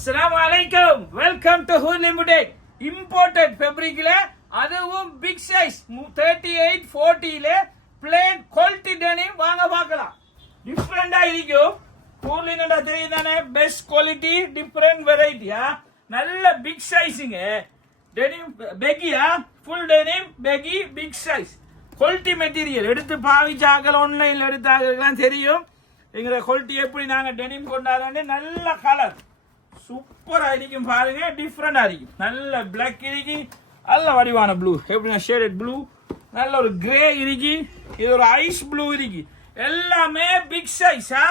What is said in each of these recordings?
அஸ்லாம் வலைக்கம் welcome to who limited imported ஃபேப்ரிக்ல அதுவும் பிக் சைஸ் தேர்ட்டி எயிட் ஃபோர்ட்டியில பிளேன் குவாலிட்டி டெனிம் வாங்க பார்க்கலாம். டிஃப்ரெண்டா இருக்கும். கூலினடா தெரியும் தானே? பெஸ்ட் குவாலிட்டி டிஃப்ரெண்ட் வெரைட்டியா நல்ல பிக் சைஸுங்க denim பெகியா full denim baggy big size quality material எடுத்து பாவிச்சாக்கள் ஒன்லைனில் எடுத்தாக்கலாம் தெரியும். எங்களை குவாலிட்டி எப்படி நாங்கள் டெனிம் கொண்டாடுறோன்னு நல்ல கலர் சூப்பராக இருக்கும் பாருங்க. டிஃப்ரெண்டாக இருக்கும் நல்ல பிளாக் இருக்கு. நல்ல வடிவான ப்ளூ எப்படின்னா ஷேடட் ப்ளூ நல்ல ஒரு கிரே இருக்கு. இது ஒரு ஐஸ் ப்ளூ இருக்கு. எல்லாமே பிக் சைஸா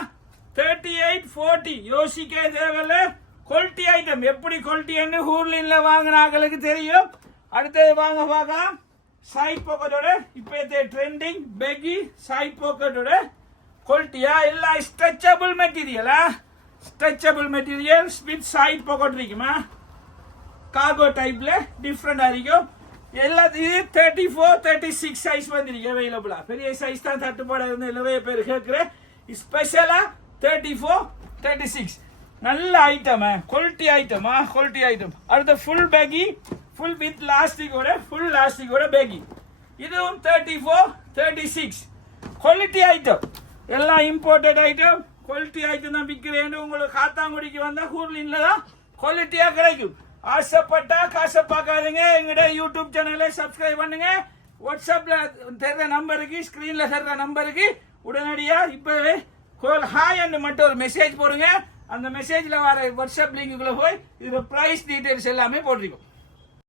தேர்ட்டி எயிட் ஃபோர்ட்டி யோசிக்க தேவையில்ல. குவாலிட்டி ஐட்டம் எப்படி குவாலிட்டின்னு ஹூர்லின்ல வாங்கினாங்களுக்கு தெரியும். அடுத்தது வாங்க பார்க்கலாம். சைட் பாக்கெட்டோட இப்போ ட்ரெண்டிங் பெகி சைட் பாக்கெட்டோட குவாலிட்டியா எல்லா stretchable மெட்டீரியலா stretchable material with side pocket cargo டைப்பில் டிஃப்ரெண்டா இருக்கும் எல்லாத்தையும் thirty four thirty six size வந்துருக்கு அவைலபிளாக பெரிய சைஸ் தான் தட்டுப்பாடாக இருந்து நிறைய பேர் கேட்குறேன். ஸ்பெஷலாக தேர்ட்டி ஃபோர் தேர்ட்டி சிக்ஸ் நல்ல ஐட்டமா குவாலிட்டி ஐட்டமா குவாலிட்டி ஐட்டம் அடுத்த ஃபுல் பேக்கி ஃபுல் வித் லாஸ்டிக்கோட ஃபுல் லாஸ்டிக்கோட பேக்கி இதுவும் thirty four thirty six quality item எல்லாம் இம்போர்ட்டட் ஐட்டம் குவாலிட்டி ஐட்டம் தான் விற்கிறேன்னு உங்களுக்கு காத்தாங்குடிக்கு வந்தால் ஹூர்லின்ல தான் குவாலிட்டியாக கிடைக்கும். ஆசைப்பட்டா காசை பார்க்காதீங்க. எங்கள்கிட்ட யூடியூப் சேனலை சப்ஸ்கிரைப் பண்ணுங்க. வாட்ஸ்அப்பில் தர்ற நம்பருக்கு ஸ்க்ரீனில் தர்ற நம்பருக்கு உடனடியாக இப்போவே கோல் ஹாய் மட்டும் ஒரு மெசேஜ் போடுங்க. அந்த மெசேஜில் வர வாட்ஸ்அப் லிங்குக்குள்ளே போய் இதில் ப்ரைஸ் டீட்டெயில்ஸ் எல்லாமே போட்டிருக்கோம்.